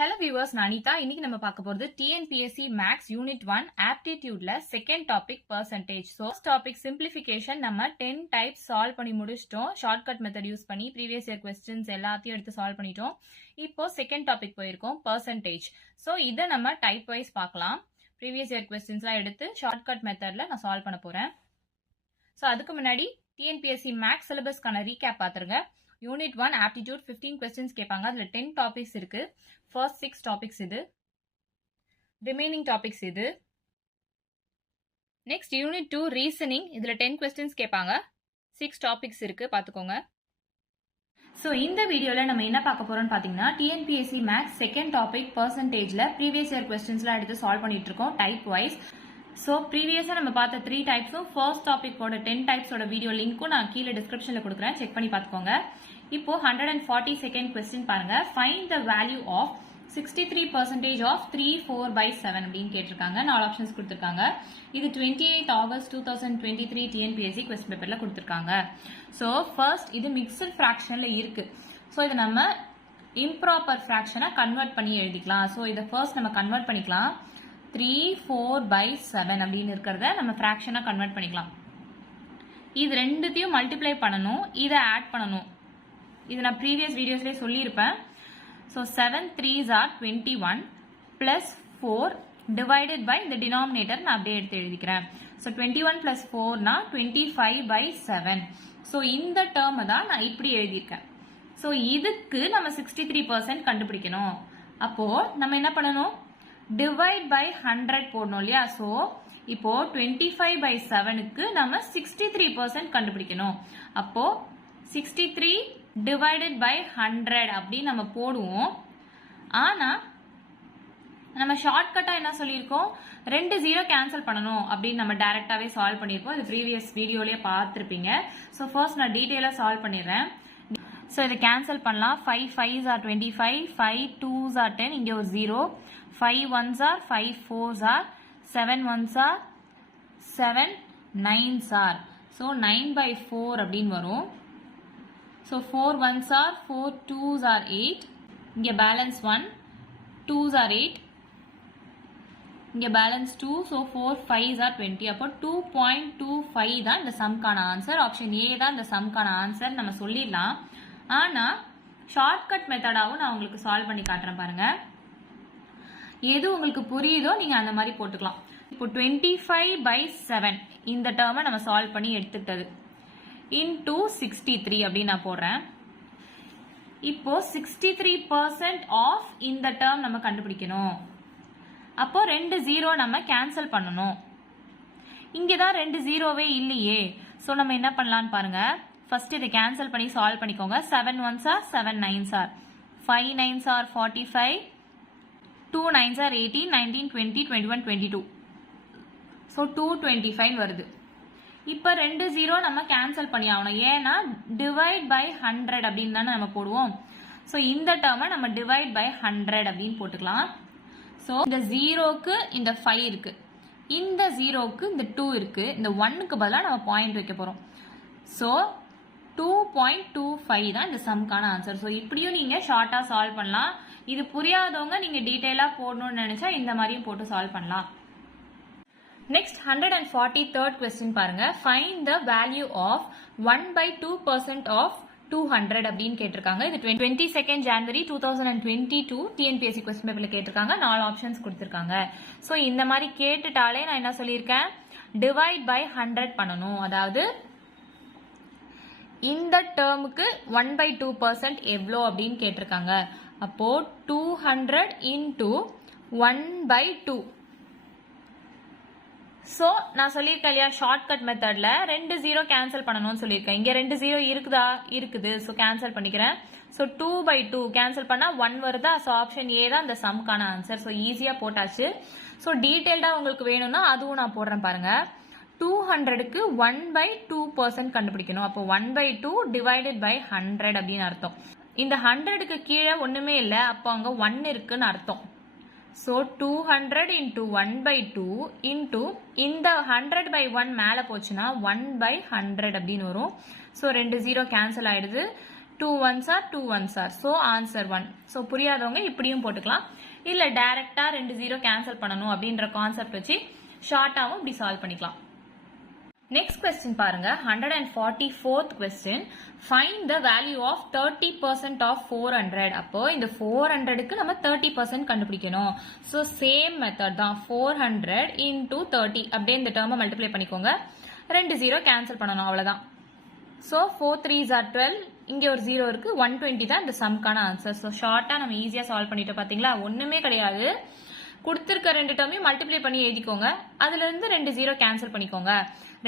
Hello viewers, Nanita. இன்னைக்கு நம்ம பார்க்க போறது TNPSC Max Unit 1 Aptitudeல second topic percentage. So first topic simplification நம்ம 10 types solve பண்ணி முடிச்சிட்டோம். Shortcut method use பண்ணி previous year questions எல்லாத்தையும் எடுத்து solve பண்ணிட்டோம். இப்போ second topic போயிருக்கோம் percentage. So இத நம்ம type wise பார்க்கலாம். Previous year questionsலாம் எடுத்து shortcut methodல நான் solve பண்ண போறேன். So அதுக்கு முன்னாடி TNPSC Max syllabusக்கான recap பார்த்துருங்க. Unit 1 Aptitude 15 questions கேட்பாங்க. அதுல 10 topics இருக்கு. First 6 topics இது. Remaining topics இது. Next Unit 2 Reasoning. இதுல 10 questions கேட்பாங்க. 6 topics இருக்கு. பார்த்துக்கோங்க. So இந்த வீடியோல நம்ம என்ன பார்க்க போறோம்னு பாத்தீங்கன்னா TNPSC Max second topic percentageல previous year questionsலாம் எடுத்து solve பண்ணிட்டு இருக்கோம் type wise. So previously நம்ம பார்த்த 3 typesம் first topic ஓட 10 types ஓட வீடியோ லிங்க்கும் நான் கீழே descriptionல கொடுக்குறேன், செக் பண்ணி பார்த்துக்கோங்க. இப்போ 142nd question பாருங்க. Find the value of 63% of 3, 4 by 7 அப்படின்னு கேட்டிருக்காங்க. 4 ஆப்ஷன்ஸ் கொடுத்திருக்காங்க. இது 28 ஆகஸ்ட் 2023 TNPSC question paperல கொடுத்திருக்காங்க. So first இது mixed fractionல இருக்கு. So இது நம்ம improper fraction'a convert பண்ணி எழுதிக்கலாம். So இதை first நம்ம convert பண்ணிக்கலாம். 3, 4 by 7 அப்படின்னு இருக்கிறத நம்ம fraction'a convert பண்ணிக்கலாம். இது ரெண்டுத்தையும் multiply பண்ணணும், இதை add பண்ணணும். இது நான் previous videosலயே சொல்லியிருப்பேன். So 7 3s are 21 plus 4 divided by the denominator நான் அப்படியே எடுத்து எழுதிக்கிறேன். So 21 plus 4 நா 25 by 7. So இந்த term தான் நான் இப்படி எழுதியிருக்கேன். So இதுக்கு நம்ம 63% கண்டுபிடிக்கணும். அப்போ நம்ம என்ன பண்ணணும்? Divide by 100 போடணும் இல்லையா? So இப்போ 25 by 7க்கு நம்ம 63% கண்டுபிடிக்கணும். அப்போ 63 divided by 100 அப்படி நம்ம போடுவோம். ஆனா நம்ம ஷார்ட்கட்டா என்ன சொல்லியிருக்கோம்? 2 0 கேன்சல் பண்ணணும் அப்படின்னு நம்ம டைரக்டாவே சால்வ் பண்ணியிருக்கோம். இது ப்ரீவியஸ் வீடியோலயே பார்த்துருப்பீங்க. ஸோ ஃபர்ஸ்ட் நான் டீட்டெயிலாக சால்வ் பண்ணிடுறேன். ஸோ இதை கேன்சல் பண்ணலாம். 5 5s are 25, 5 2s are 10, இங்கே ஒரு 0, 5 1s are 5 4s are 7 1s are 7 9s are. So 9 by 4 அப்படின்னு வரும். So 4 1s are 4 2s are 8. இங்க balance 1, 2s are 8. இங்க balance 2, so 4 5s are 20. அப்போ 2.25 தான் இந்த சம்கான ஆன்சர். ஆப்ஷன் A தான் இந்த சம்கான ஆன்சர் நம்ம சொல்லிடலாம். ஆனா ஷார்ட்கட் மெத்தடாவும் நான் உங்களுக்கு சால்வ் பண்ணி காட்டுறேன் பாருங்க. எது உங்களுக்கு புரியுதோ நீங்க அந்த மாதிரி போட்டுக்கலாம். இப்போ 25 by 7 இந்த டேர்மை நம்ம சால்வ் பண்ணி எடுத்துக்கிட்டது into 63 அப்படின்னு நான் போடுறேன். இப்போ 63% of இந்த டேர்ம் நம்ம கண்டுபிடிக்கணும். அப்போ 2 0 நம்ம கேன்சல் பண்ணணும். இங்கதான் 2 0வே இல்லையே. ஸோ நம்ம என்ன பண்ணலாம்னு பாருங்க. ஃபர்ஸ்ட் இதை கேன்சல் பண்ணி சால்வ் பண்ணிக்கோங்க. 7 1s are 7 9s are 5 9s are 45, 2 9s are 18, 19 20 21 22. So 225 வருது. இப்போ 2 0 நம்ம கேன்சல் பண்ணி ஆகணும். ஏன்னா டிவைட் பை 100 அப்படின்னு தானே நம்ம போடுவோம். ஸோ இந்த டேர்மை நம்ம டிவைட் பை 100 அப்படின்னு போட்டுக்கலாம். ஸோ இந்த 0க்கு இந்த 5 இருக்கு, இந்த 0க்கு இந்த 2 இருக்கு, இந்த 1க்கு பதிலாக நம்ம பாயிண்ட் வைக்க போறோம். ஸோ 2.25 தான் இந்த சம்கான ஆன்சர். ஸோ இப்படியும் நீங்க ஷார்ட்டா சால்வ் பண்ணலாம். இது புரியாதவங்க நீங்க டீடைலா போடணும்னு நினைச்சா இந்த மாதிரியும் போட்டு சால்வ் பண்ணலாம். Next 143rd question பாருங்க. Find the value of 1 by 2% of 200 அப்படின்னு கேட்டிருக்காங்க. இது 22nd January 2022 TNPSC question paperல கேட்டிருக்காங்க. 4 ஆப்ஷன்ஸ் கொடுத்திருக்காங்க. ஸோ இந்த மாதிரி கேட்டுட்டாலே நான் என்ன சொல்லியிருக்கேன்? டிவைட் பை 100 பண்ணணும். அதாவது இந்த டேர்முக்கு 1 by 2% எவ்வளோ அப்படின்னு கேட்டிருக்காங்க. அப்போ 200 into 1 by 2. ஸோ நான் சொல்லியிருக்கேன் இல்லையா, ஷார்ட்கட் மெத்தட்ல 2 0 கேன்சல் பண்ணணும்னு சொல்லியிருக்கேன். இங்க 2 0 இருக்குதா? இருக்குது. ஸோ கேன்சல் பண்ணிக்கிறேன். ஸோ 2 by 2 கேன்சல் பண்ணா 1 வருதா? ஸோ ஆப்ஷன் ஏ தான் இந்த சம்கான ஆன்சர். ஸோ ஈஸியா போட்டாச்சு. ஸோ டீடைல்டா உங்களுக்கு வேணும்னா அதுவும் நான் போடுறேன் பாருங்க. 200க்கு 1 by 2% கண்டுபிடிக்கணும். அப்போ 1 by 2 divided by 100 அப்படின்னு அர்த்தம். இந்த 100க்கு கீழே ஒண்ணுமே இல்லை, அப்போ அங்க 1 இருக்குன்னு அர்த்தம். So 200 into 1 by 2 into இந்த 100 by 1 மேல போச்சுன்னா 1 by 100 அப்படின்னு வரும். So 2 0 கேன்சல் ஆயிடுது. 2 ones are 2 ones are. So answer 1. So புரியாதவங்க இப்படியும் போட்டுக்கலாம். இல்ல டைரக்டா 2 0 கேன்சல் பண்ணணும் அப்படின்ற கான்செப்ட் வச்சு ஷார்ட்டாவும் இப்படி சால்வ் பண்ணிக்கலாம். நெக்ஸ்ட் கொஸ்டின் பாருங்க 144th question. Find the value of 30% of 400. அப்போ இந்த 400க்கு நம்ம 30% கண்டுபிடிக்கணும். ஸோ சேம் மெத்தட் தான். 400 into 30 அப்படியே இந்த டேர்மை மல்டிப்ளை பண்ணிக்கோங்க. 2 0 கேன்சல் பண்ணணும், அவ்வளவுதான். So 4 3s are 12. இங்க ஒரு 0 இருக்கு. 120 தான் இந்த சம்க்கான ஆன்சர். ஸோ ஷார்ட்டா நம்ம ஈஸியா சால்வ் பண்ணிட்டு பாத்தீங்களா, ஒண்ணுமே கிடையாது. கொடுத்திருக்க 2 டேர்மையும் மல்டிப்ளை பண்ணி எழுதிக்கோங்க. அதுல இருந்து 2 0 கேன்சல் பண்ணிக்கோங்க.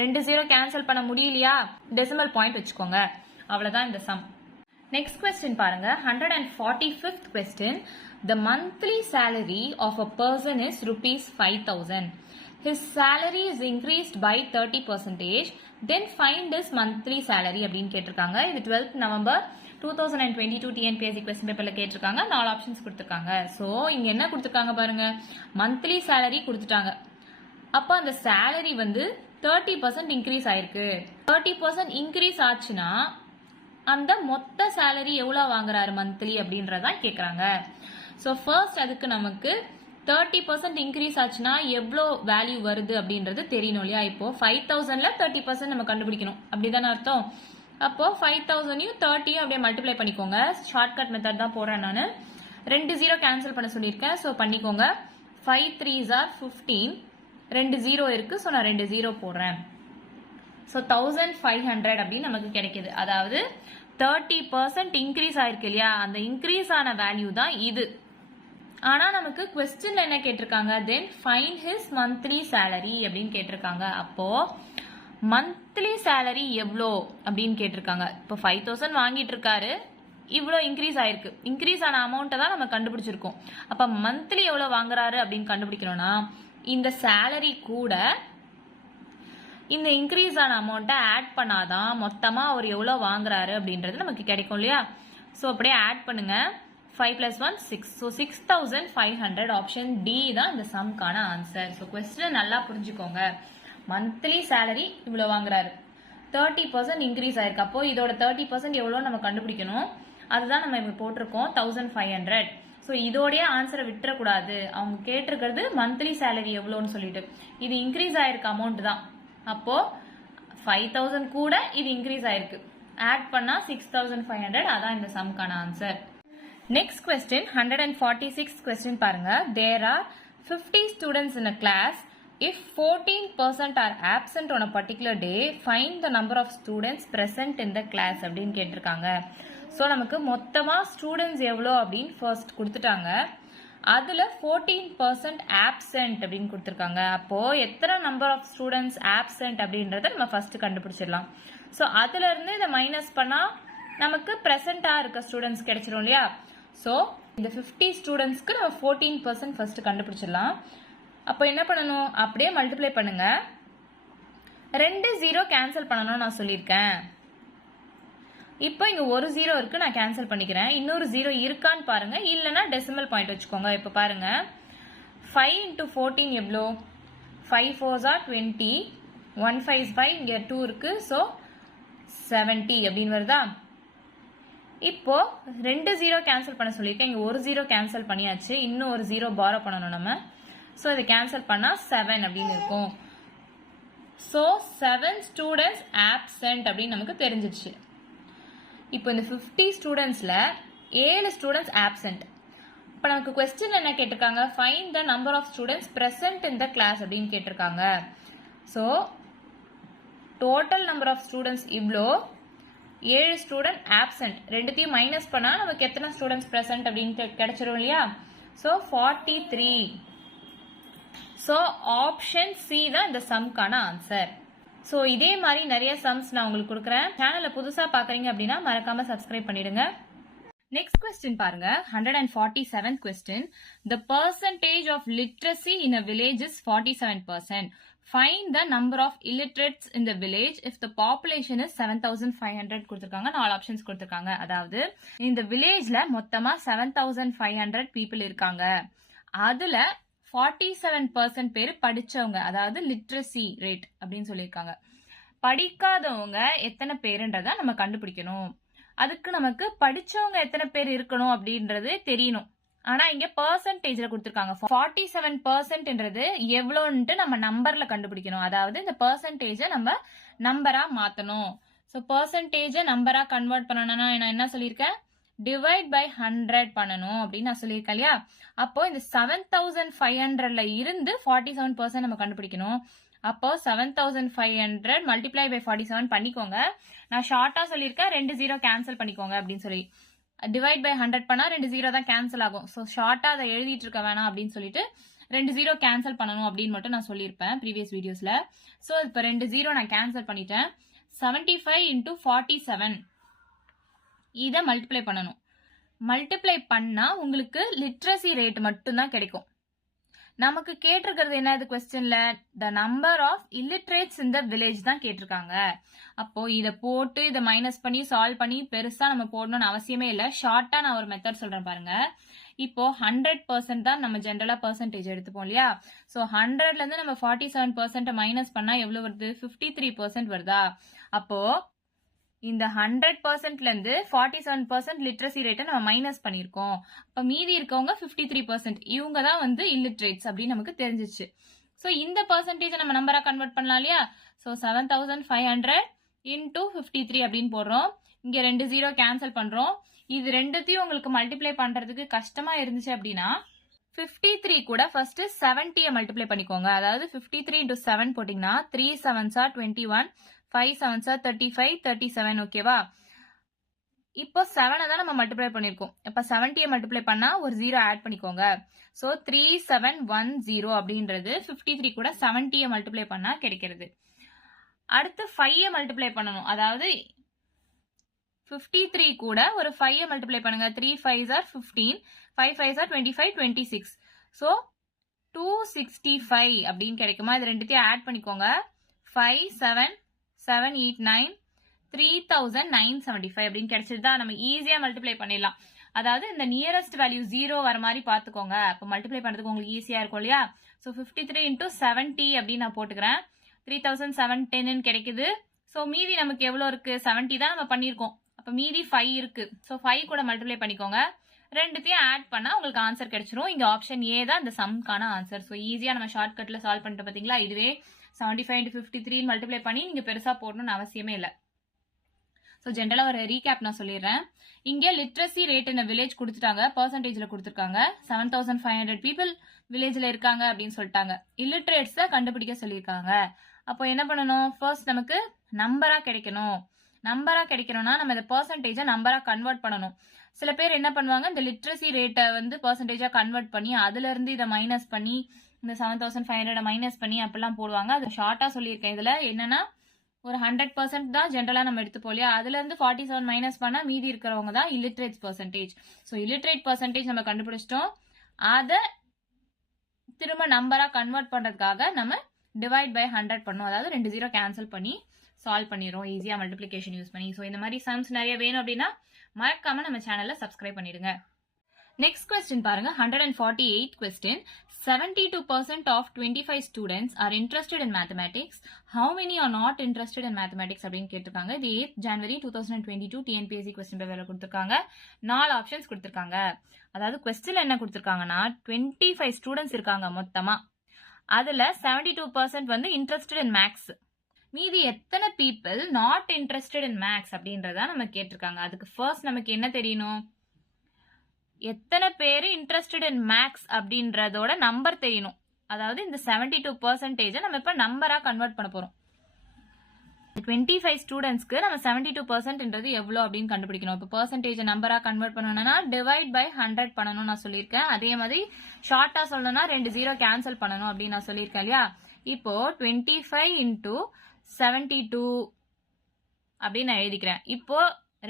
2 0 கேன்சல் பண்ண முடியலையா, டெசிமல் பாயிண்ட் வச்சுக்கோங்க. அவ்வளவுதான் இந்த சம். நெக்ஸ்ட் கொஸ்டின் பாருங்க 145th question. The monthly salary of a person is rupees 5,000. His salary is increased by 30%. Then find his monthly salary அப்படின்னு கேட்டிருக்காங்க. இது 12th November 2022 TNPSC கொஸ்டின் பேப்பர்ல கேட்டிருக்காங்க. 4 ஆப்ஷன்ஸ் கொடுத்திருக்காங்க. சோ இங்க என்ன கொடுத்திருக்காங்க பாருங்க, மந்த்லி salary கொடுத்துட்டாங்க. அப்ப அந்த salary வந்து 30% இன்க்ரீஸ் ஆயிருக்கு. 30% இன்க்ரீஸ் ஆச்சுன்னா அந்த மொத்த salary எவ்வளவு வாங்குறாரு மந்த்லி அப்படின்றதான் கேக்குறாங்க. சோ ஃபர்ஸ்ட் அதுக்கு நமக்கு 30% இன்க்ரீஸ் ஆச்சுன்னா எவ்வளோ வேல்யூ வருது அப்படின்றது தெரியணும் இல்லையா. இப்போ 5000ல 30% நம்ம கண்டுபிடிக்கணும், அப்படிதானே அர்த்தம். அப்போ 5000யும் 30யும் அப்படியே மல்டிப்ளை பண்ணிக்கோங்க. ஷார்ட்கட் மெத்தட் தான் போறேன் நான். 2 0 கேன்சல் பண்ண சொல்லியிருக்கேன். ஸோ பண்ணிக்கோங்க. 5 3s are 15. 2 0 இருக்கு. ஸோ நான் 2 0 போடுறேன். ஸோ 1500 அப்படின்னு நமக்கு கிடைக்குது. அதாவது 30% இன்க்ரீஸ் ஆயிருக்கு இல்லையா, அந்த இன்க்ரீஸ் ஆன வேல்யூ தான் இது. ஆனா நமக்கு கொஸ்டின்ல என்ன கேட்டிருக்காங்க, then find his monthly salary அப்படின்னு கேட்டிருக்காங்க. அப்போ மந்த்லி salary எவ்வளோ அப்படின்னு கேட்டிருக்காங்க. இப்போ 5000 வாங்கிட்டு இருக்காரு, இவ்வளோ இன்க்ரீஸ் ஆயிருக்கு. இன்க்ரீஸ் ஆன அமௌண்ட்டை தான் நம்ம கண்டுபிடிச்சிருக்கோம். அப்ப மந்த்லி எவ்வளவு வாங்குறாரு அப்படின்னு கண்டுபிடிக்கணும்னா இந்த salary கூட இந்த இன்க்ரீஸ் ஆன அமௌண்ட்டை ஆட் பண்ணாதான் மொத்தமா அவர் எவ்வளவு வாங்குறாரு அப்படின்றது நமக்கு கிடைக்கும் இல்லையா. ஸோ அப்படியே ஆட் பண்ணுங்க. 5 + 1 6. So 6500. ஆப்ஷன் டி தான் இந்த சம்க்கான ஆன்சர். ஸோ கொஸ்டின் நல்லா புரிஞ்சுக்கோங்க. மந்த்லி salary இவ்வளவு வாங்குறாரு, 30% இன்க்ரீஸ் ஆயிருக்கு. அப்போ இதோட 30% எவ்வளவு நம்ம கண்டுபிடிக்கணும். அதுதான் நம்ம இப்ப போட்டிருக்கோம் 1500. ஸோ இதோடைய ஆன்சரை விட்டுறக்கூடாது. அவங்க கேட்டிருக்கிறது மந்த்லி salary எவ்வளோன்னு சொல்லிட்டு, இது இன்க்ரீஸ் ஆயிருக்கு அமௌண்ட் தான். அப்போ 5000 கூட இது இன்க்ரீஸ் ஆயிருக்கு, ஆட் பண்ணா 6500. அதான் இந்த சம்க்கான answer. Next question 146th question பாருங்க. There are 50 students in a class. If 14% are absent on a particular day, find the number of students present in the class அப்படின்னு கேட்டிருக்காங்க. ஸோ நமக்கு மொத்தமா ஸ்டூடெண்ட்ஸ் எவ்வளோ அப்படின்னு ஃபர்ஸ்ட் கொடுத்துட்டாங்க. அதுல 14% absent அப்படின்னு கொடுத்துருக்காங்க. அப்போ எத்தனை நம்பர் ஆஃப் ஸ்டூடெண்ட்ஸ் absent அப்படின்றத நம்ம ஃபர்ஸ்ட் கண்டுபிடிச்சிடலாம். ஸோ அதுல இருந்து இதை மைனஸ் பண்ணா நமக்கு பிரசண்டா இருக்க ஸ்டூடெண்ட்ஸ் கிடைச்சிரும் இல்லையா. ஸோ இந்த 50 ஸ்டூடெண்ட்ஸ்க்கு நம்ம 14% ஃபர்ஸ்ட் கண்டுபிடிச்சிடலாம். அப்போ என்ன பண்ணணும், அப்படியே மல்டிப்ளை பண்ணுங்க. 2 0 கேன்சல் பண்ணணும் நான் சொல்லியிருக்கேன். இப்போ இங்க ஒரு 0 இருக்கு, நான் கேன்சல் பண்ணிக்கிறேன். இன்னொரு 0 இருக்கான்னு பாருங்க, இல்லைன்னா டெசிமல் பாயிண்ட் வச்சுக்கோங்க. இப்போ பாருங்க 5 × 14 எவ்வளோ, 5 4s are 20. 1 5 is 5. இங்க 2 இருக்கு. ஸோ 70 அப்படின்னு வருதா. இப்போ 2 0 கேன்சல் பண்ண சொல்லியிருக்கேன். இங்க ஒரு 0 கேன்சல் பண்ணியாச்சு, இன்னும் ஒரு 0 பாரோ பண்ணணும் நம்ம. ஸோ இதை கேன்சல் பண்ணா 7 அப்படின்னு இருக்கும். ஸோ 7 ஸ்டூடெண்ட்ஸ் ஆப்சென்ட் அப்படின்னு நமக்கு தெரிஞ்சிச்சு. இப்போ இந்த 50 ஸ்டூடெண்ட்ஸ்ல 7 ஸ்டூடெண்ட்ஸ் ஆப்சென்ட். இப்போ நமக்கு கொஸ்டின் என்ன கேட்டிருக்காங்க, find the number of students present in the class அப்படின்னு கேட்டிருக்காங்க. So total number of students இவ்வளோ, 7 ஸ்டூடெண்ட் ஆப்சென்ட். ரெண்டுத்தையும் மைனஸ் பண்ணா நமக்கு எத்தனை ஸ்டூடெண்ட்ஸ் பிரசன்ட் அப்படின்னு கிடைச்சிரும் இல்லையா. ஸோ 43. ஸோ ஆப்ஷன் சி தான் இந்த சம்க்கான ஆன்சர். ஸோ இதே மாதிரி நிறைய சம்ஸ் நான் உங்களுக்கு கொடுக்குறேன். சேனலை புதுசாக பார்க்குறீங்க அப்படின்னா மறக்காம சப்ஸ்கிரைப் பண்ணிடுங்க. நெக்ஸ்ட் கொஸ்டின் பாருங்க 147th question. The percentage of literacy in a village is 47%. Find the number of illiterates in the village if the population is 7500 கொடுத்திருக்காங்க. 4 ஆப்ஷன்ஸ் கொடுத்திருக்காங்க. அதாவது இந்த வில்லேஜ்ல மொத்தமா 7500 பீப்புள் இருக்காங்க. அதுல 47% பேர் படிச்சவங்க, அதாவது லிட்ரஸி ரேட் அப்படின்னு சொல்லியிருக்காங்க. படிக்காதவங்க எத்தனை பேருன்றத நம்ம கண்டுபிடிக்கணும். அதுக்கு நமக்கு படிச்சவங்க எத்தனை பேர் இருக்கணும் அப்படின்றது தெரியணும். ஆனா இங்க பெர்சன்டேஜ்ல கொடுத்திருக்காங்க. 47%ன்றது எவ்வளோன்ட்டு நம்ம நம்பர்ல கண்டுபிடிக்கணும். அதாவது இந்த பெர்சன்டேஜ நம்ம நம்பரா மாத்தணும். சோ பெர்சன்டேஜ நம்பரா கன்வெர்ட் பண்ணணும்னா நான் என்ன சொல்லியிருக்கேன், டிவைட் பை 100 பண்ணணும் அப்படின்னு நான் சொல்லியிருக்கேன் இல்லையா. அப்போ இந்த 7500ல இருந்து 47% நம்ம கண்டுபிடிக்கணும். அப்போ 7500 மல்டிப்ளை பை 47 பண்ணிக்கோங்க. நான் ஷார்ட்டா சொல்லியிருக்கேன் 2 0 கேன்சல் பண்ணிக்கோங்க அப்படின்னு சொல்லி. டிவைட் பை 100 பண்ணா 2 0 தான் கேன்சல் ஆகும். ஸோ ஷார்ட்டா அதை எழுதிட்டு இருக்க வேணாம் அப்படின்னு சொல்லிட்டு 2 0 கேன்சல் பண்ணணும் அப்படின்னு மட்டும் நான் சொல்லியிருப்பேன் ப்ரீவியஸ் வீடியோஸ்ல. ஸோ இப்போ 2 0 நான் கேன்சல் பண்ணிட்டேன். 75 into 47 இதை மல்டிப்ளை பண்ணணும். மல்டிப்ளை பண்ணா உங்களுக்கு லிட்ரஸி ரேட் மட்டும் தான் கிடைக்கும். நமக்கு கேட்டிருக்கிறது என்ன இது கொஸ்டின்ல, the number of illiterates in the village தான் கேட்டிருக்காங்க. அப்போ இதை போட்டு இதை மைனஸ் பண்ணி சால்வ் பண்ணி பெருசா நம்ம போடணும்னு அவசியமே இல்லை. ஷார்ட்டா நான் ஒரு மெத்தட் சொல்றேன் பாருங்க. இப்போ 100% தான் நம்ம ஜென்ரலா பெர்சன்டேஜ் எடுத்துப்போம் இல்லையா. ஸோ 100ல இருந்து நம்ம 47% மைனஸ் பண்ணா எவ்வளவு வருது, 53% வருதா. அப்போ இந்த 100%ல இருந்து 47% லிட்ரஸி ரேட்டை நம்ம மைனஸ் பண்ணிருக்கோம். அப்ப மீதி இருக்கவங்க 53%, இவங்க தான் வந்து இல்லிட்ரேட்ஸ் அப்படின்னு நமக்கு தெரிஞ்சிச்சு. ஸோ இந்த பெர்சன்டேஜ் நம்ம நம்பரா கன்வெர்ட் பண்ணலாம் இல்லையா. ஸோ 7500 into 53 அப்படின்னு போடுறோம். இங்க 2 0 கேன்சல் பண்றோம். இது ரெண்டுத்தையும் உங்களுக்கு மல்டிப்ளை பண்றதுக்கு கஷ்டமா இருந்துச்சு அப்படின்னா 53 கூட ஃபர்ஸ்ட் 70 மல்டிப்ளை பண்ணிக்கோங்க. அதாவது 53 into 7 போட்டீங்கன்னா 3 7s are 21, 5 7s are 35, 37. ஓகேவா. இப்போ 7 தான் நம்ம மல்டிப்ளை பண்ணிருக்கோம். இப்ப 70 மல்டிப்ளை பண்ணா ஒரு 0 ஆட் பண்ணிக்கோங்க. சோ 3710 அப்படின்றது 53 கூட 70 மல்டிப்ளை பண்ணா கிடைக்கிறது. அடுத்து 5 மல்டிப்ளை பண்ணணும். அதாவது 53 கூட ஒரு 5 மல்டிப்ளை பண்ணுங்க. 3 5s are 15, 5 5s are 25, 26. So 265 அப்படின்னு கிடைக்குமா. இது ரெண்டுத்தையும் ஆட் பண்ணிக்கோங்க. 5 7 7 8 9 3975 அப்படின்னு கிடைச்சிருந்தா நம்ம ஈஸியா மல்டிப்ளை பண்ணிடலாம். அதாவது இந்த நியரஸ்ட் வேல்யூ 0 வர மாதிரி பாத்துக்கோங்க. அப்ப மல்டிப்ளை பண்றதுக்கு உங்களுக்கு ஈஸியா இருக்கும் இல்லையா. சோ 53 into 70 அப்படின்னு நான் போட்டுக்கிறேன். 3710 கிடைக்குது. சோ மீதி நமக்கு எவ்வளவு இருக்கு, 70 தான் நம்ம பண்ணிருக்கோம். அப்ப மீதி 5 இருக்கு. சோ 5 கூட மல்டிப்ளை பண்ணிக்கோங்க. ரெண்டுத்தையும் ஆட் பண்ணா உங்களுக்கு ஆன்சர் கிடைச்சிரும். இங்க ஆப்ஷன் ஏ தான் இந்த சம்க்கான ஆன்சர். சோ ஈஸியா நம்ம ஷார்ட் கட்ல சால்வ் பண்ணிட்டு பாத்தீங்களா. இதுவே 75 into 53 மல்டிப்ளை பண்ணி நீங்க பெருசா போடணும்னு அவசியமே இல்லை. ஸோ ஜென்ரலா ஒரு ரீகேப் நான் சொல்லிடுறேன். இங்க லிட்ரஸி ரேட் இந்த வில்லேஜ் கொடுத்துட்டாங்க, பெர்சன்டேஜ்ல கொடுத்துருக்காங்க. 7500 பீப்புள் வில்லேஜ்ல இருக்காங்க அப்படின்னு சொல்லிட்டாங்க. இல்லிட்ரேட்ஸ் தான் கண்டுபிடிக்க சொல்லியிருக்காங்க. அப்போ என்ன பண்ணணும், ஃபர்ஸ்ட் நமக்கு நம்பரா கிடைக்கணும். நம்பரா கிடைக்கணும்னா நம்ம இந்த பெர்சன்டேஜ நம்பரா கன்வெர்ட் பண்ணணும். சில பேர் என்ன பண்ணுவாங்க, இந்த லிட்ரஸி ரேட்டை வந்து பெர்சன்டேஜா கன்வெர்ட் பண்ணி அதுல இருந்து இதை மைனஸ் பண்ணி இந்த 7500 மைனஸ் பண்ணி அப்படிலாம் போடுவாங்க. அது ஷார்ட்டா சொல்லியிருக்கேன். இதுல என்னன்னா ஒரு 100% தான் ஜென்ரலா நம்ம எடுத்துப்போம் இல்லையா. அதுல இருந்து 47 மைனஸ் பண்ணா மீதி இருக்கிறவங்க தான் illiterate percentage. So illiterate percentage நம்ம கண்டுபிடிச்சிட்டோம். அதை திரும்ப நம்பரா கன்வெர்ட் பண்றதுக்காக நம்ம டிவைட் பை 100 பண்ணோம். அதாவது 2 0 கேன்சல் பண்ணி சால்வ் பண்ணிடுறோம் ஈஸியா மல்டிப்ளிகேஷன் யூஸ் பண்ணி. ஸோ இந்த மாதிரி சம்ஸ் நிறைய வேணும் அப்படின்னா மறக்காம நம்ம சேனல்ல சப்ஸ்கிரைப் பண்ணிடுங்க. Next question பாருங்க, 148 question. 72% of 25 students are interested in mathematics. How many are not interested in mathematics அப்படின்னு கேட்டிருக்காங்க. இது 8th January 2022 TNPSC question பேப்பர்ல கொடுத்திருக்காங்க. 4 ஆப்ஷன்ஸ் கொடுத்திருக்காங்க. அதாவது question என்ன கொடுத்திருக்காங்கன்னா 25 ஸ்டூடெண்ட்ஸ் இருக்காங்க மொத்தமா. அதுல 72% வந்து interested in maths. மீதி எத்தனை people not interested in maths அப்படின்றத நம்ம கேட்டிருக்காங்க. அதுக்கு ஃபர்ஸ்ட் நமக்கு என்ன தெரியணும், எத்தனை பேரு இன்ட்ரெஸ்டட் இன் மேக்ஸ் அப்படின்றதோட நம்பர் தெரியணும். அதாவது இந்த 72% நம்ம இப்ப நம்பரா கன்வெர்ட் பண்ண போறோம். 25 ஸ்டூடெண்ட்ஸ்க்கு நம்ம 72%ன்றது எவ்வளவு அப்படின்னு கண்டுபிடிக்கணும். இப்போ பெர்சன்டேஜ் நம்பரா கன்வெர்ட் பண்ணணும்னா டிவைட் பை 100 பண்ணணும் நான் சொல்லியிருக்கேன். அதே மாதிரி ஷார்ட்டா சொல்லணும்னா 2 0 கேன்சல் பண்ணணும் அப்படின்னு நான் சொல்லியிருக்கேன் இல்லையா. இப்போ 25 into 72 அப்படின்னு நான் எழுதிக்கிறேன். இப்போ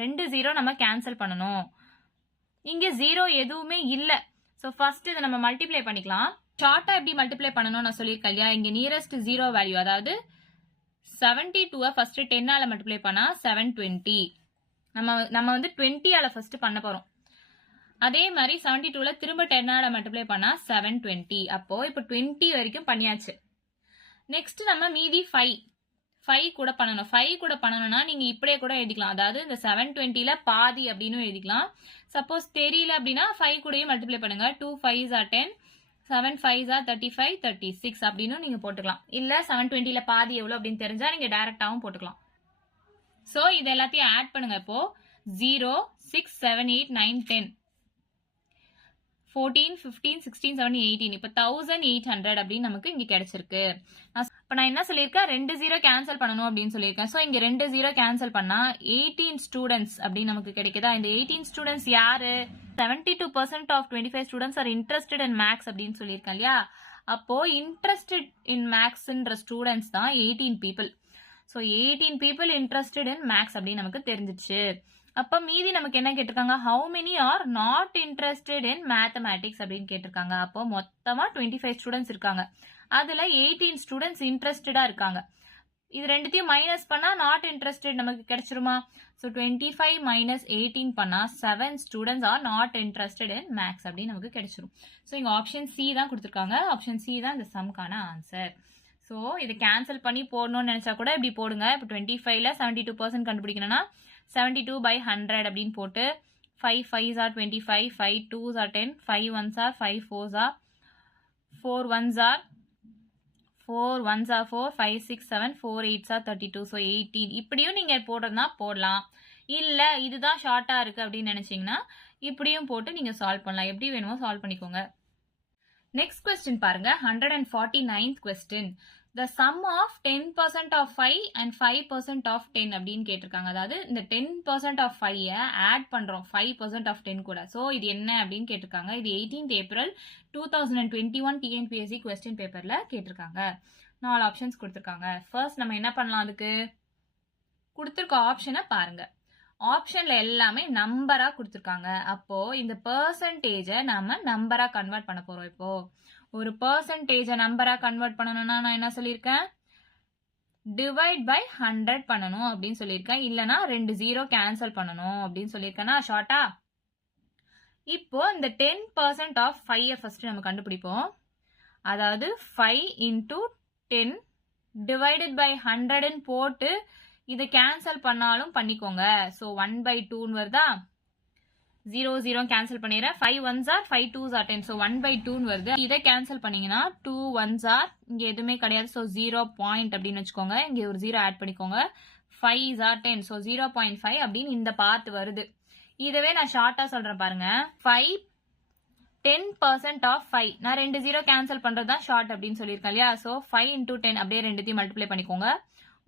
2 0 நம்ம கேன்சல் பண்ணணும். இங்க 0 எதுவுமே இல்ல. சோ ஃபர்ஸ்ட் இதை நம்ம மல்டிப்ளை பண்ணிக்கலாம். ஷார்ட்டா எப்படி மல்டிப்ளை பண்ணணும் நான் சொல்லியிருக்கேன் இல்லையா. இங்க நியரஸ்ட் 0 வேல்யூ, அதாவது 72 ஃபர்ஸ்ட் 10 மல்டிப்ளை பண்ணா 720. நம்ம வந்து 20 ஃபர்ஸ்ட் பண்ண போறோம். அதே மாதிரி 72ல திரும்ப 10 மல்டிப்ளை பண்ணா 720. அப்போ இப்போ 20 வரைக்கும் பண்ணியாச்சு. நெக்ஸ்ட் நம்ம மீதி 5 5 கூட பண்ணணும். 5 கூட பண்ணணும்னா நீங்க இப்படியே கூட எழுதிக்கலாம். அதாவது இந்த 720ல பாதி அப்படின்னு எழுதிக்கலாம். சப்போஸ் தெரியல அப்படின்னா 5 கூடயும் மல்டிப்ளை பண்ணுங்க. 2 5s are 10, 7 5s are 35, 36 அப்படின்னு நீங்க போட்டுக்கலாம். இல்ல 720ல பாதி எவ்வளவு அப்படின்னு தெரிஞ்சா நீங்க டைரக்டாவும் போட்டுக்கலாம். சோ இது எல்லாத்தையும் ஆட் பண்ணுங்க. இப்போ 0 6 7 8 9 10 14 15 16 17 18 இப்போ 1800 அப்படின்னு நமக்கு இங்க கிடைச்சிருக்கு. இப்ப நான் என்ன சொல்லியிருக்கேன், 2 0 கேன்சல் பண்ணணும் அப்படின்னு சொல்லியிருக்கேன். சோ இங்க 2 0 கேன்சல் பண்ணா 18 ஸ்டூடெண்ட்ஸ் அப்படின்னு நமக்கு கிடைக்குதா? இந்த 18 ஸ்டூடெண்ட்ஸ் யாரு? 72% of 25 students are interested in maths அப்படின்னு சொல்லியிருக்கேன் இல்லையா? அப்போ இன்ட்ரெஸ்டட் இன் மேக்ஸ்ன்ற ஸ்டூடெண்ட்ஸ் தான் 18 people. So 18 people interested in maths அப்படின்னு நமக்கு தெரிஞ்சிச்சு. அப்ப மீதி நமக்கு என்ன கேட்டிருக்காங்க, how many are not interested in mathematics அப்படின்னு கேட்டிருக்காங்க. அப்போ மொத்தமா 25 ஸ்டூடெண்ட்ஸ் இருக்காங்க. அதுல 18 ஸ்டூடெண்ட்ஸ் இன்ட்ரெஸ்டடா இருக்காங்க. இது ரெண்டுத்தையும் மைனஸ் பண்ணா நாட் இன்ட்ரெஸ்டட் நமக்கு கிடைச்சிருமா? ஸோ 25 மைனஸ் 18 பண்ணா 7 students are not interested in maths அப்படின்னு நமக்கு கிடைச்சிரும். ஸோ இங்க ஆப்ஷன் சி தான் கொடுத்துருக்காங்க. ஆப்ஷன் சி தான் இந்த சம்கான ஆன்சர். ஸோ இதை கேன்சல் பண்ணி போடணும்னு நினைச்சா கூட இப்படி போடுங்க. இப்போ 25ல 72% கண்டுபிடிக்கணும்னா 72 by 100 அப்படின்னு போட்டு 5 5s are 25, 5 2s are 10, 5 1s are 5 4s are 4 1s are 4, 5 6 7, 4 8s are 32. So 18 இப்படியும் நீங்க போடுறதுனா போடலாம். இல்ல இதுதான் ஷார்ட்டா இருக்கு அப்படின்னு நினைச்சீங்கன்னா இப்படியும் போட்டு நீங்க சால்வ் பண்ணலாம். எப்படி வேணுமோ சால்வ் பண்ணிக்கோங்க. நெக்ஸ்ட் கொஸ்டின் பாருங்க, 149th question. The sum of 10% of 5 and 5% of 10 அப்படின்னு கேட்டிருக்காங்க. அதாவது இந்த 10% of 5 ஆட் பண்றோம் 5% of 10 கூட. சோ இது என்ன அப்படின்னு கேட்டிருக்காங்க. இது 18th April 2021 TNPSC கொஸ்டின் பேப்பர்ல கேட்டிருக்காங்க. 4 ஆப்ஷன்ஸ் கொடுத்திருக்காங்க. ஃபர்ஸ்ட் நம்ம என்ன பண்ணலாம், அதுக்கு கொடுத்திருக்க ஆப்ஷனை பாருங்க. ஆப்ஷன்ல எல்லாமே நம்பரா கொடுத்திருக்காங்க. அப்போ இந்த பெர்சன்டேஜ நாம நம்பரா கன்வெர்ட் பண்ண போறோம். இப்போ ஒரு பெர்சன்டேஜ நம்பரா கன்வெர்ட் பண்ணணும்னா நான் என்ன சொல்லியிருக்கேன், டிவைட் பை 100 பண்ணணும் அப்படின்னு சொல்லியிருக்கேன். இல்லனா 2 0 கேன்சல் பண்ணணும் அப்படின்னு சொல்லியிருக்கேன்னா ஷார்ட்டா. இப்போ இந்த 10% ஆஃப் 5 ஃபர்ஸ்ட் நம்ம கண்டுபிடிப்போம். அதாவது 5 into 10 டிவைடட் பை 100 போட்டு இதை கேன்சல் பண்ணாலும் பண்ணிக்கோங்க. ஸோ 1/2 வருதா? 0 0 கேன்சல் பண்ணிடுறேன். 5 1s are 5 2s are 10. So 1/2 வருது. இதை கேன்சல் பண்ணீங்கன்னா 2 1s are இங்க எதுவுமே கிடையாது. ஸோ 0 பாயிண்ட் அப்படின்னு வச்சுக்கோங்க. இங்க ஒரு 0 ஆட் பண்ணிக்கோங்க. 5s are 10. ஸோ 0.5 அப்படின்னு இந்த பார்ட் வருது. இதவே நான் ஷார்ட்டா சொல்றேன் பாருங்க. 5 10% ஆஃப் 5. நான் 2 0 கேன்சல் பண்றதுதான் ஷார்ட் அப்படின்னு சொல்லியிருக்கேன் இல்லையா? ஸோ 5 into 10 அப்படியே ரெண்டுத்தையும் மல்டிப்ளை பண்ணிக்கோங்க.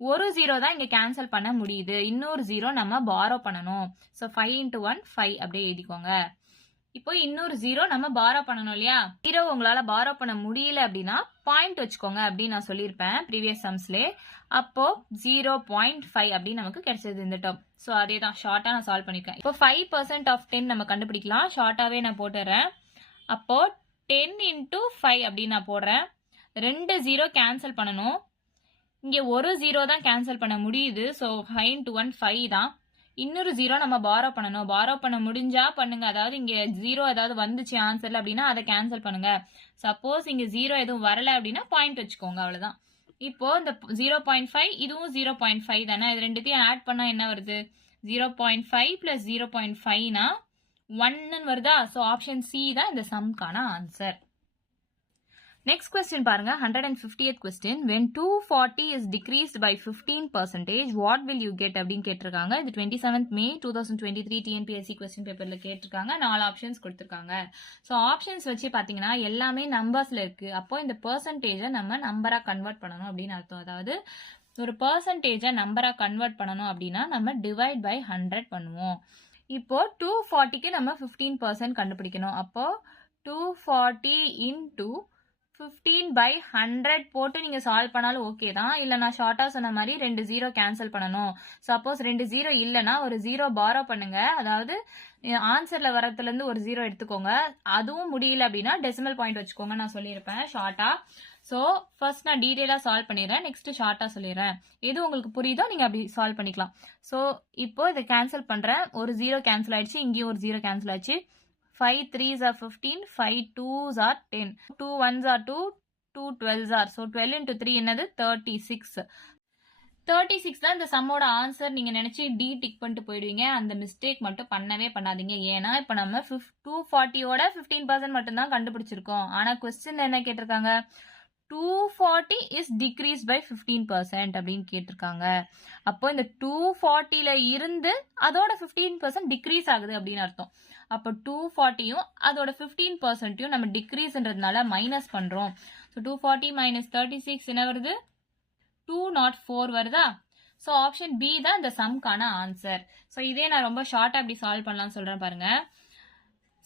ஒரு 0 தான் இங்க கேன்சல் பண்ண முடியுது. இன்னொரு 0 நம்ம பாரோ பண்ணணும். ஸோ 5 into 1 5 அப்படியே எழுதிக்கோங்க. இப்போ இன்னொரு 0 நம்ம பாரோ பண்ணணும் இல்லையா? 0 உங்களால பாரோ பண்ண முடியல அப்படின்னா பாயிண்ட் வச்சுக்கோங்க அப்படின்னு நான் சொல்லியிருப்பேன் ப்ரீவியஸ் சம்ஸ்லே. அப்போ 0.5 அப்படின்னு நமக்கு கிடைச்சது இந்த டேர்ம். ஸோ அதே தான் ஷார்ட்டா நான் சால்வ் பண்ணிருக்கேன். இப்போ 5% ஆஃப் 10 நம்ம கண்டுபிடிக்கலாம். ஷார்ட்டாவே நான் போட்டுறேன். அப்போ 10 into 5 அப்படின்னு நான் போடுறேன். 2 0 கேன்சல் பண்ணணும். இங்க ஒரு 0 தான் கேன்சல் பண்ண முடியுது. ஸோ 5 into 1 5 தான். இன்னொரு 0 நம்ம பாரோ பண்ணணும். பாரோ பண்ண முடிஞ்சா பண்ணுங்க. அதாவது இங்க 0 ஏதாவது வந்துச்சு ஆன்சர்ல அப்படின்னா அதை கேன்சல் பண்ணுங்க. சப்போஸ் இங்க 0 எதுவும் வரல அப்படின்னா பாயிண்ட் வச்சுக்கோங்க. அவ்வளவுதான். இப்போ இந்த 0.5 இதுவும் 0.5 தானே. இது ரெண்டுத்தையும் ஆட் பண்ணா என்ன வருது? 0.5 plus 0.5னா 1 வருதா? ஸோ ஆப்ஷன் சி தான் இந்த சம்கான ஆன்சர். நெக்ஸ்ட் கொஸ்டின் பாருங்க, 150th question. when 240 is decreased by 15%, what will you get அப்படின்னு கேட்டிருக்காங்க. இது 27th May 2023 TNPSC கொஸ்டின் பேப்பர்ல கேட்டிருக்காங்க. 4 ஆப்ஷன்ஸ் கொடுத்திருக்காங்க. ஸோ ஆப்ஷன்ஸ் வச்சு பாத்தீங்கன்னா எல்லாமே நம்பர்ஸ்ல இருக்கு. அப்போ இந்த பெர்சன்டேஜ நம்ம நம்பரா கன்வெர்ட் பண்ணணும் அப்படின்னு அர்த்தம். அதாவது ஒரு பெர்சன்டேஜ நம்பரா கன்வெர்ட் பண்ணணும் அப்படின்னா நம்ம டிவைட் பை 100 பண்ணுவோம். இப்போ 240க்கு நம்ம 15% கண்டுபிடிக்கணும். அப்போ 240 into 15 by 100 போட்டு நீங்க சால்வ் பண்ணாலும் ஓகே தான். இல்ல நான் ஷார்ட்டா சொன்ன மாதிரி 2 0 கேன்சல் பண்ணணும். சப்போஸ் 2 0 இல்லனா ஒரு 0 பாரோ பண்ணுங்க. அதாவது ஆன்சர்ல வரதுல இருந்து ஒரு 0 எடுத்துக்கோங்க. அதுவும் முடியல அப்படின்னா டெசிமல் பாயிண்ட் வச்சுக்கோங்க. நான் சொல்லியிருப்பேன் ஷார்ட்டா. சோ ஃபர்ஸ்ட் நான் டீடைலா சால்வ் பண்ணிடுறேன். நெக்ஸ்ட் ஷார்ட்டா சொல்லிடுறேன். எது உங்களுக்கு புரியுதோ நீங்க அப்படி சால்வ் பண்ணிக்கலாம். சோ இப்போ இதை கேன்சல் பண்றேன். ஒரு 0 கேன்சல் ஆயிடுச்சு. இங்கேயும் ஒரு 0 கேன்சல் ஆயிடுச்சு. 5 3s are 15, 5 2s are 10, 2 1s are 2, 2 12s are. So 12 into 3 என்னது 36. 36 தான் இந்த சம்மோட ஆன்சர் நீங்க நினைச்சு டி டிக் பண்ணிட்டு போயிடுவீங்க. அந்த மிஸ்டேக் மட்டும் பண்ணவே பண்ணாதீங்க. ஏன்னா இப்ப நம்ம 240யோட 15% மட்டும் தான் கண்டுபிடிச்சிருக்கோம். ஆனா கொஸ்டின்ல என்ன கேட்டிருக்காங்க, 240 is decreased by 15% அப்படின்னு கேட்டிருக்காங்க. அப்போ இந்த 240ல இருந்து அதோட 15% டிக்ரீஸ் ஆகுது அப்படின்னு அர்த்தம். அப்போ 240யும் அதோட 15%யும் நம்ம டிக்ரீஸ்ன்றதுனால மைனஸ் பண்றோம். ஸோ 240 மைனஸ் 36 என்ன வருது, 204 வருதா? ஸோ ஆப்ஷன் பி தான் இந்த சம்கான ஆன்சர். ஸோ இதே நான் ரொம்ப ஷார்ட்டா அப்படி சால்வ் பண்ணலாம்னு சொல்றேன் பாருங்க.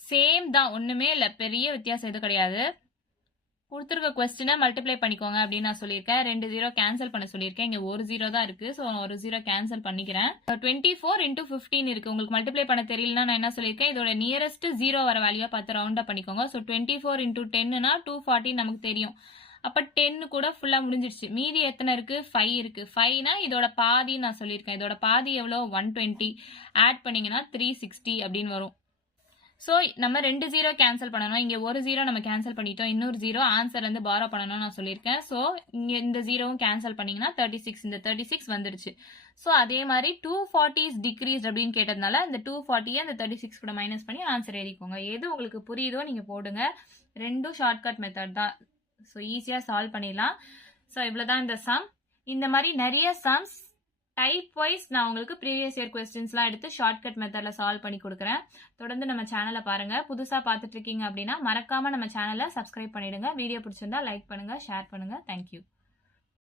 சேம் தான், ஒண்ணுமே இல்லை, பெரிய வித்தியாசம் எதுவும் கிடையாது. கொடுத்துருக்க கொஸ்டினை மல்டிப்ளை பண்ணிக்கோங்க அப்படின்னு நான் சொல்லியிருக்கேன். 2 0 கேன்சல் பண்ண சொல்லியிருக்கேன். இங்க 1 0 தான் இருக்கு. ஸோ 1 0 கேன்சல் பண்ணிக்கிறேன். 24 into 15 இருக்கு. உங்களுக்கு மல்டிப்ளை பண்ண தெரியலன்னா நான் என்ன சொல்லியிருக்கேன், இதோட நியரஸ்ட் 0 வர வேல்யூவா பார்த்து ரவுண்ட் அப் பண்ணிக்கோங்க. ஸோ 24 into 10னா 240 நமக்கு தெரியும். அப்ப 10 கூட ஃபுல்லா முடிஞ்சிருச்சு. மீதி எத்தனை இருக்கு, 5 இருக்கு. 5னா இதோட பாதி நான் சொல்லியிருக்கேன். இதோட பாதி எவ்வளோ, 120. ஆட் பண்ணீங்கன்னா 360 அப்படின்னு வரும். ஸோ நம்ம 2 0 கேன்சல் பண்ணணும். இங்க 1 0 நம்ம கேன்சல் பண்ணிட்டோம். இன்னொரு 0 ஆன்சர்ல இருந்து பாரோ பண்ணணும் நான் சொல்லியிருக்கேன். ஸோ இங்க இந்த 0வும் கேன்சல் பண்ணீங்கன்னா 36, இந்த 36 வந்துருச்சு. ஸோ அதே மாதிரி 240 இஸ் டிக்ரீஸ் அப்படின்னு கேட்டதுனால இந்த 240 அந்த 36 கூட மைனஸ் பண்ணி ஆன்சர் எழுதிக்கோங்க. எது உங்களுக்கு புரியுதோ நீங்க போடுங்க. ரெண்டும் ஷார்ட்கட் மெத்தட் தான். ஸோ ஈஸியாக சால்வ் பண்ணிடலாம். ஸோ இவ்வளோதான் இந்த சம். இந்த மாதிரி நிறைய சம்ஸ் டைப் வைஸ் நான் உங்களுக்கு ப்ரீவியஸ் இயர் கொஸ்டின்ஸ்லாம் எடுத்து ஷார்ட்கட் மெத்தடில் சால்வ் பண்ணி கொடுக்குறேன். தொடர்ந்து நம்ம சேனலை பாருங்க. புதுசாக பார்த்துட்டு இருக்கீங்க அப்படின்னா மறக்காம நம்ம சேனலை சப்ஸ்கிரைப் பண்ணிடுங்க. வீடியோ பிடிச்சிருந்தா லைக் பண்ணுங்க, ஷேர் பண்ணுங்க. தேங்க்யூ.